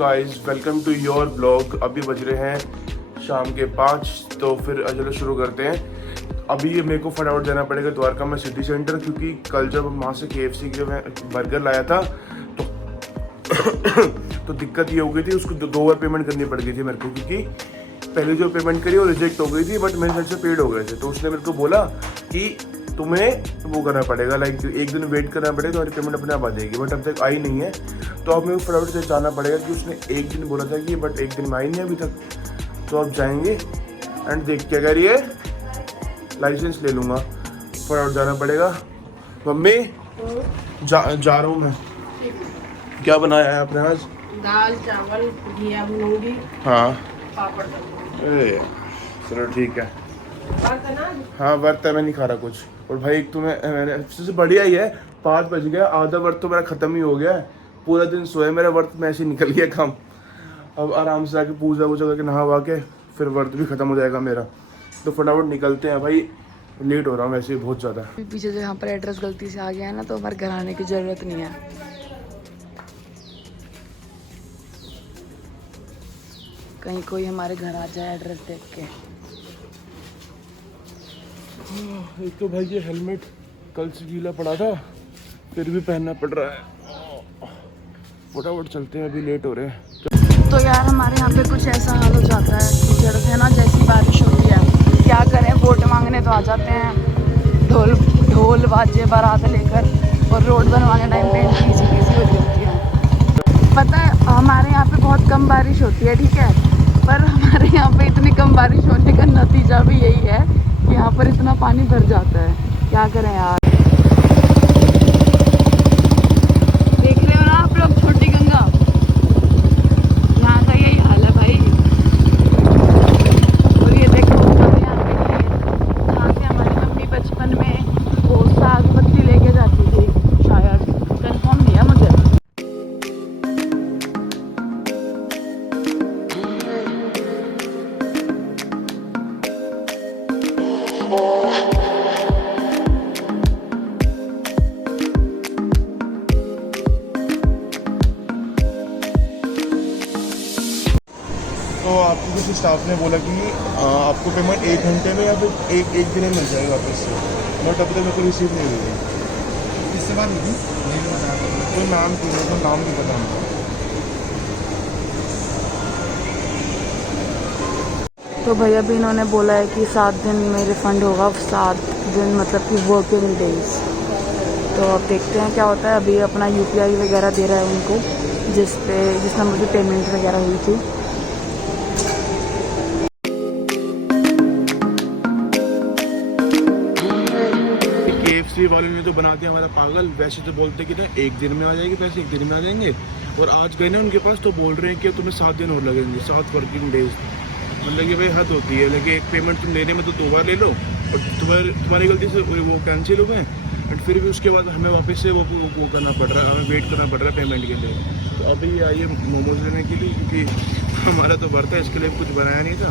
Guys, welcome to your blog. अभी बज रहे हैं शाम के 5, तो फिर चलो शुरू करते हैं। अभी मेरे को फटाफट जाना पड़ेगा द्वारका में सिटी सेंटर, क्योंकि कल जब वहाँ से KFC के मैं बर्गर लाया था तो तो दिक्कत ये हो गई थी, उसको दो बार पेमेंट करनी पड़ गई थी मेरे को, क्योंकि पहले जो पेमेंट करी वो रिजेक्ट हो गई थी, बट मेरे साइड से पेड हो गए थे। तो उसने मेरे को बोला कि तुम्हें वो करना पड़ेगा, लाइक एक दिन वेट करना पड़ेगा, तुम्हारी पेमेंट अपने आप आ जाएगी, बट अब तक आई नहीं है। तो अब मेरे को फटाफट से जाना पड़ेगा, कि उसने एक दिन बोला था कि बट एक दिन में आई नहीं अभी तक। तो अब जाएंगे एंड देख के अगर ये लाइसेंस ले लूँगा, फटाफट जाना पड़ेगा। मम्मी जा रहा हूँ मैं। क्या बनाया है आपने आज? दाल चावल घिया मूंगी हाँ पापड़। चलो ठीक है। बात है ना? हाँ वर्त है, मैं नहीं खा रहा कुछ। और भाई एक तो मैंने सबसे बढ़िया ही है, 5 बज गया, आधा वर्त तो मेरा खत्म ही हो गया है। पूरा दिन सोया, मेरा वर्त में ऐसे ही निकल गया काम। अब आराम से आके पूजा वूजा करके नहा वा के फिर वर्त भी खत्म हो जाएगा मेरा। तो फटाफट निकलते हैं भाई, लेट हो रहा हूँ वैसे बहुत ज़्यादा। पीछे जो यहाँ पर एड्रेस गलती से आ गया है ना, तो हमारे घर आने की ज़रूरत नहीं है। कहीं कोई हमारे घर आ जाए एड्रेस देख के। एक तो भाई ये हेलमेट कल से गीला पड़ा था, फिर भी पहनना पड़ रहा है। फटाफट चलते हैं, अभी लेट हो रहे हैं। तो यार हमारे यहाँ पे कुछ ऐसा हाल हो जाता है, कीचड़ से ना, जैसी बारिश होती है क्या करें, वोट मांगने तो आ जाते हैं ढोल बाजे बारात लेकर, और रोड बनवाने टाइम पे किसी हो जाती है। पता है हमारे यहाँ पे बहुत कम बारिश होती है, ठीक है, पर हमारे यहाँ पे इतनी कम बारिश होने का नतीजा भी यही है कि यहाँ पर इतना पानी भर जाता है। क्या करें यार। देख रहे हो ना आप लोग छोटी गंगा, यहाँ का यही हाल है भाई। और ये देखो यहाँ पे जहाँ से हमारी मम्मी बचपन में वो साग पत्ती लेके जाती थी, शायद कंफर्म नहीं है मुझे। तो आपको किसी स्टाफ ने बोला कि आपको पेमेंट 1 घंटे में या फिर एक दिन में मिल जाएगा वापस से, बट अभी तक मेरे को रिसीव नहीं हुई। किससे बात हुई? तो नाम की मेरे को नाम नहीं पता हमको। तो भैया भी इन्होंने बोला है कि 7 दिन में रिफ़ंड होगा, 7 दिन मतलब कि वर्किंग डेज। तो अब देखते हैं क्या होता है। अभी अपना UPI वगैरह दे रहा है उनको, जिस नंबर की पेमेंट वगैरह हुई थी। KFC वाले ने तो बना दिया हमारा पागल। वैसे तो बोलते कि ना एक दिन में आ जाएगी पैसे, एक दिन में आ जाएंगे, और आज गए ना उनके पास तो बोल रहे हैं कि तुम्हें 7 दिन और लगेंगे, 7 वर्किंग डेज। मतलब कि भाई हद होती है। लेकिन एक पेमेंट तुम लेने में तो 2 बार ले लो, और तुम्हारी गलती से वो कैंसिल हो गए, बट फिर भी उसके बाद हमें वापस से वो करना पड़ रहा है, हमें वेट करना पड़ रहा है पेमेंट के लिए। तो अभी आइए मोमोज लेने के लिए, क्योंकि हमारा तो बर्थ है, इसके लिए कुछ बनाया नहीं था।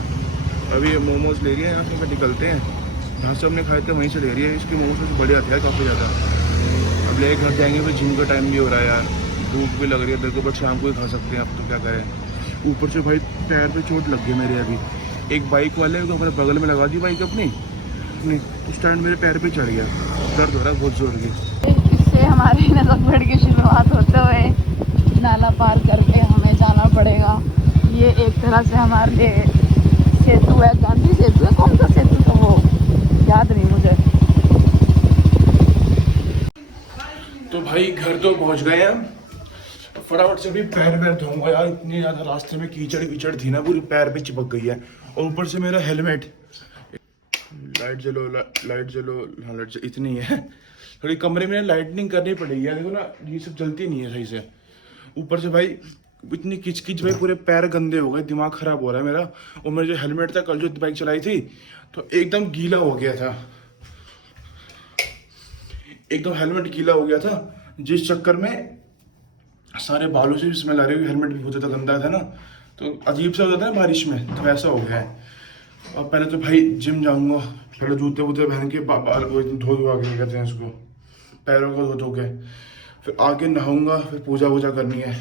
अभी मोमोज ले लिए, यहाँ से फिर निकलते हैं। जहाँ से हमने खाए थे वहीं से ले रही है। इसकी मोमोज में बढ़िया था काफ़ी ज़्यादा। अब ले घर जाएंगे, फिर जिम का टाइम भी हो रहा है यार, भूख भी लग रही है मेरे को, बट शाम को ही खा सकते हैं। अब तो क्या करें। ऊपर से भाई पैर पे चोट लग गई मेरे। अभी एक बाइक वाले को अपने बगल में लगा दी बाइक अपनी, स्टैंड मेरे पैर पे चढ़ गया, दर्द हो रहा है बहुत जोर की। इससे हमारी नजफगढ़ की शुरुआत होते हुए नाला पार करके हमें जाना पड़ेगा। ये एक तरह से हमारे लिए सेतु है, गांधी सेतु है, कौन सा सेतु था वो याद नहीं मुझे। तो भाई घर तो पहुंच गए हैं। फटाफट से भी पैर धोऊंगा यार, इतनी ज़्यादा रास्ते में कीचड़ कीचड़ थी ना, पूरी पैर पे चिपक गई है। और ऊपर से मेरा हेलमेट। लाइट जलो हाँ लाइट इतनी है, थोड़ी कमरे में लाइटनिंग करनी पड़ेगी यार। देखो ना ये सब जलती नहीं है सही से। ऊपर से भाई इतनी किचकिच भाई, पूरे पैर गंदे हो गए, दिमाग खराब हो रहा है मेरा। और मेरा जो हेलमेट था, कल जो बाइक चलाई थी तो एकदम गीला हो गया था, एकदम हेलमेट गीला हो गया था, जिस चक्कर में सारे बालों से भी स्मेल आ रही है। हेलमेट भी बहुत ज़्यादा गंदा था ना, तो अजीब सा हो जाता है बारिश में, तो वैसा हो गया है। और पहले तो भाई जिम जाऊंगा, थोड़े जूते वूते पहन के बाल को धो धो के कहते हैं उसको, पैरों को धो धो के, फिर आके नहाऊंगा, फिर पूजा वूजा करनी है।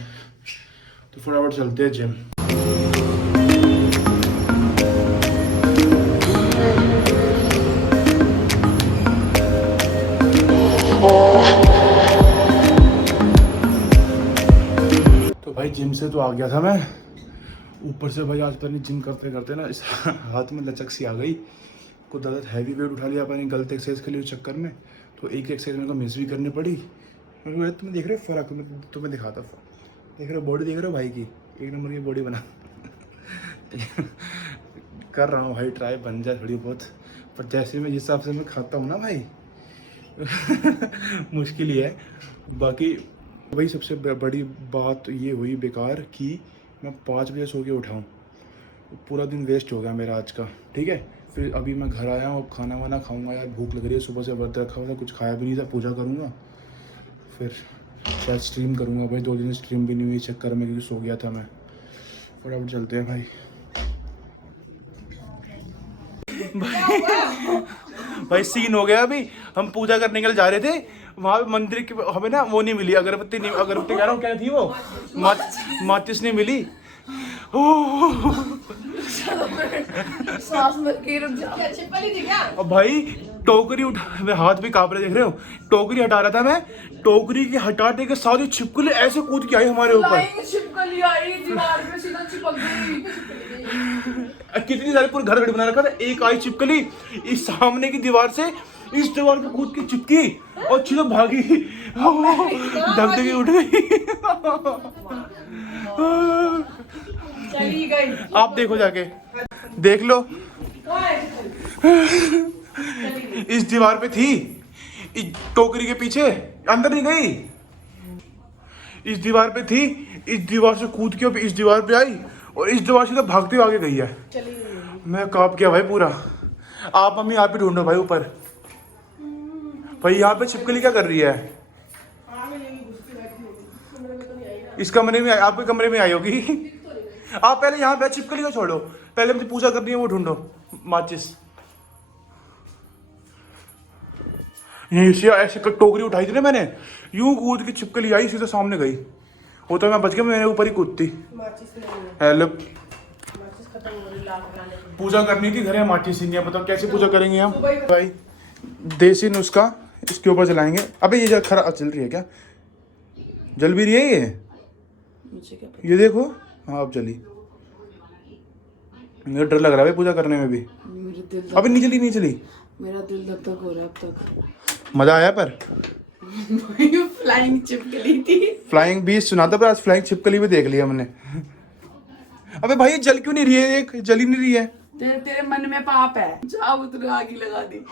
तो फटाफट चलते हैं जिम। तो भाई जिम से तो आ गया था मैं, ऊपर से भाई आज पता नहीं जिम करते करते ना इस हाथ में लचक सी आ गई। कुछ ज़्यादा हैवी वेट उठा लिया अपने गलत एक्सरसाइज के लिए चक्कर में, तो एक एक्सरसाइज मेरे को मिस भी करनी पड़ी। तुम्हें देख रहे हो फ़र्क, तुम्हें दिखाता, देख रहे हो बॉडी, देख रहे हो भाई की, एक नंबर की बॉडी बना कर रहा हूँ भाई, ट्राई बन जाए थोड़ी बहुत, पर जैसे मैं जिस हिसाब से मैं खाता हूँ ना भाई मुश्किल ही है। बाकी वही सबसे बड़ी बात ये हुई बेकार कि मैं 5 बजे सो के उठाऊँ, पूरा दिन वेस्ट हो गया मेरा आज का। ठीक है, फिर अभी मैं घर आया हूँ, खाना वाना खाऊंगा यार, भूख लग रही है, सुबह से व्रत रखा हुआ था, कुछ खाया भी नहीं था, पूजा करूँगा, फिर शायद स्ट्रीम करूँगा भाई। 2 दिन स्ट्रीम भी नहीं हुई चक्कर में, क्योंकि सो गया था मैं। फटाफट चलते हैं भाई। भाई सीन हो गया, अभी हम पूजा करने के लिए जा रहे थे, वहाँ पे मंदिर के हमें ना वो नहीं मिली, अगरबत्ती नहीं, अगरबत्ती कह रहा हूँ क्या थी वो, माचिस नहीं मिली। और भाई टोकरी उठा, हाथ भी कांप रहे, देख रहे हो, टोकरी हटा रहा था मैं, टोकरी के हटाने के साथ ही छिपकली ऐसे कूद के आई हमारे ऊपर। कितनी सारी पूरे घर बना रखा था, एक आई छिपकली इस सामने की दीवार से इस दीवार पे कूद के चिपकी और चलो भागी, धक उठ गई। चली गई। आप देखो जाके, देख लो, इस दीवार पे थी, इस टोकरी के पीछे, अंदर नहीं गई, इस दीवार पे थी, इस दीवार से कूद के इस दीवार पे आई और इस दीवार से तो भागते हुए आगे गई है। मैं कांप गया भाई पूरा। आप मम्मी आप ही ढूंढो भाई ऊपर। भाई यहाँ पे छिपकली क्या कर रही है? इस कमरे में, आपके कमरे में आई होगी। आप पहले यहाँ पे छिपकली को छोड़ो, पहले मुझे पूजा करनी है, वो ढूंढो माचिस। यही ऐसे टोकरी उठाई थी ना मैंने, यूं कूद के छिपकली आई, सीधे सामने गई। वो तो मैं बच गया, मैंने ऊपर ही कूदती। हेलो, पूजा करनी थी, घर में माचिस नहीं है, बताओ कैसे पूजा करेंगे हम? भाई देसी नुस्खा इसके ऊपर जलाएंगे। अबे ये जो खरा चल रही है क्या? जल भी रही है ये? मुझे क्या पता। ये देखो, हाँ अब जली। मुझे डर लग रहा है पूजा करने में भी। मेरे दिल अबे नहीं चली, नहीं चली, मेरा दिल धक धक हो रहा है अब तक। मजा आया पर फ्लाइंग छिपकली थी। फ्लाइंग भी सुना था, पर आज फ्लाइंग छिपकली भी देख लिया हमने। अबे भाई ये जल क्यों नहीं रही है? एक जल ही नहीं रही है। तेरे मन में पाप है, जाओ उधर आग लगा दी।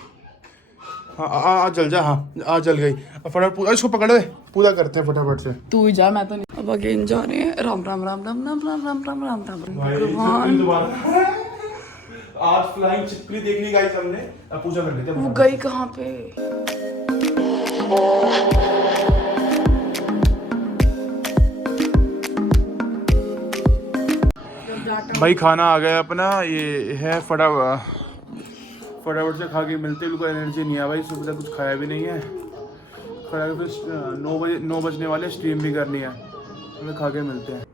हाँ जल जा, हाँ आ जल गई। फटाफट इसको पकड़ो, पूजा करते हैं फटाफट से। तू ही जा, मैं तो नहीं। अब अगेन जा रहे हैं। राम राम राम राम राम राम राम राम राम राम भगवान। आज फ्लाइंग छिपकली देख ली गाइस हमने, अब पूजा कर लेते हैं। वो गई कहाँ पे? भाई खाना आ गया अपना, ये है फटाफट से खा के मिलते, बिल्कुल एनर्जी नहीं है भाई, सुबह से कुछ खाया भी नहीं है। खड़ा फिर 9 बजने वाले, स्ट्रीम भी करनी है, हमें खा के मिलते हैं।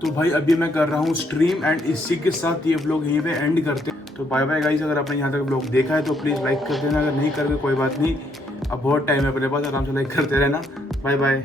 तो भाई अभी मैं कर रहा हूँ स्ट्रीम, एंड इसी के साथ ये व्लॉग यहीं पे एंड करते हैं। तो बाय बाय गाइस, अगर आपने यहाँ तक व्लॉग देखा है तो प्लीज़ लाइक कर देना, अगर नहीं करके कोई बात नहीं, अब बहुत टाइम है अपने पास, आराम से लाइक करते रहना। Bye bye.